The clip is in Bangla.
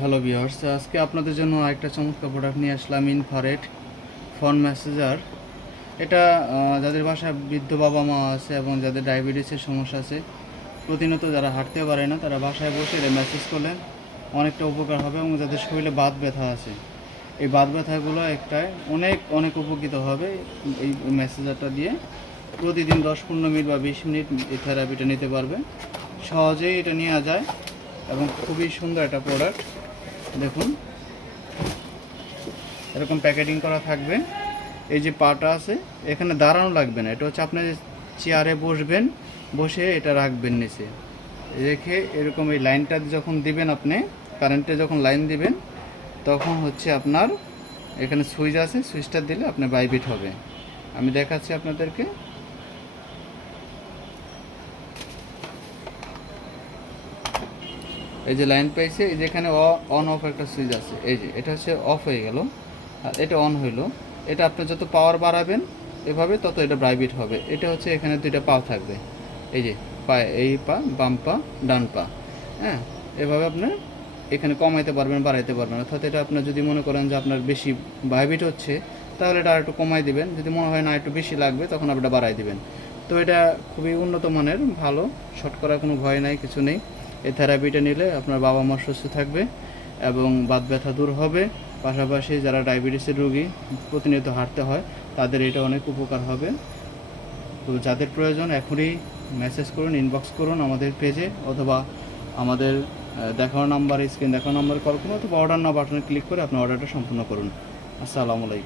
হ্যালো ভিউয়ার্স, আজকে আপনাদের জন্য আরেকটা চমৎকার প্রোডাক্ট নিয়ে আসলাম। Infrared phone massager. এটা যাদের বাসায় বৃদ্ধ বাবা মা আছে এবং যাদের ডায়াবেটিসের সমস্যা আছে, প্রতিনিয়ত যারা হাঁটতে পারে না, তারা বাসায় বসে এটা মেসেজ করলে অনেকটা উপকার হবে। এবং যাদের শরীরে বাত ব্যথা আছে, এই বাত ব্যথাগুলো একটাই অনেক অনেক উপকৃত হবে এই মেসেজারটা দিয়ে। প্রতিদিন 10-15 মিনিট বা 20 মিনিট এই থেরাপিটা নিতে পারবে। সহজেই এটা নেওয়া যায় এবং খুবই সুন্দর একটা প্রোডাক্ট। দেখুন, এরকম প্যাকেটিং করা থাকবে। এই যে পাটা আছে, এখানে দাঁড়ানো লাগবে না। এটা হচ্ছে আপনি চেয়ারে বসবেন, বসে এটা রাখবেন নিচে রেখে, এরকম এই লাইনটা যখন দিবেন, আপনি কারেন্টে যখন লাইন দিবেন, তখন হচ্ছে আপনার এখানে সুইচ আছে, সুইচটা দিলে আপনার ভাইব্রেট হবে। আমি দেখাচ্ছি আপনাদেরকে। এই যে লাইন পাইছে, এই যে এখানে অন অফ একটা সুইচ আছে। এই যে এটা হচ্ছে অফ হয়ে গেল, আর এটা অন হইলো। এটা আপনি যত পাওয়ার বাড়াবেন এভাবে, তত এটা ভাইব্রেট হবে। এটা হচ্ছে এখানে দুইটা পা থাকবে। এই যে পায়ে, এই পা, বাম পা, ডান পা। হ্যাঁ, এভাবে আপনি এখানে কমাইতে পারবেন, বাড়াইতে পারবেন। অর্থাৎ এটা আপনার যদি মনে করেন যে আপনার বেশি ভাইব্রেট হচ্ছে, তাহলে এটা আর একটু কমাই দিবেন। যদি মনে হয় না একটু বেশি লাগবে, তখন আপনি বাড়াই দিবেন। তো এটা খুবই উন্নত মানের, ভালো, শর্ট করার কোনো ভয় নাই, কিছু নেই। এই থেরাপিটা নিলে আপনার বাবা মা সুস্থ থাকবে এবং বাত ব্যথা দূর হবে। পাশাপাশি যারা ডায়াবেটিসের রোগী, প্রতিনিয়ত হাঁটতে হয়, তাদের এটা অনেক উপকার হবে। তো যাদের প্রয়োজন এখনই মেসেজ করুন, ইনবক্স করুন আমাদের পেজে, অথবা আমাদের দেখানো নাম্বার, স্ক্রিন দেখানো নাম্বারে কল করুন, অথবা অর্ডার নাও বাটনে ক্লিক করে আপনার অর্ডারটা সম্পূর্ণ করুন। আসসালামু আলাইকুম।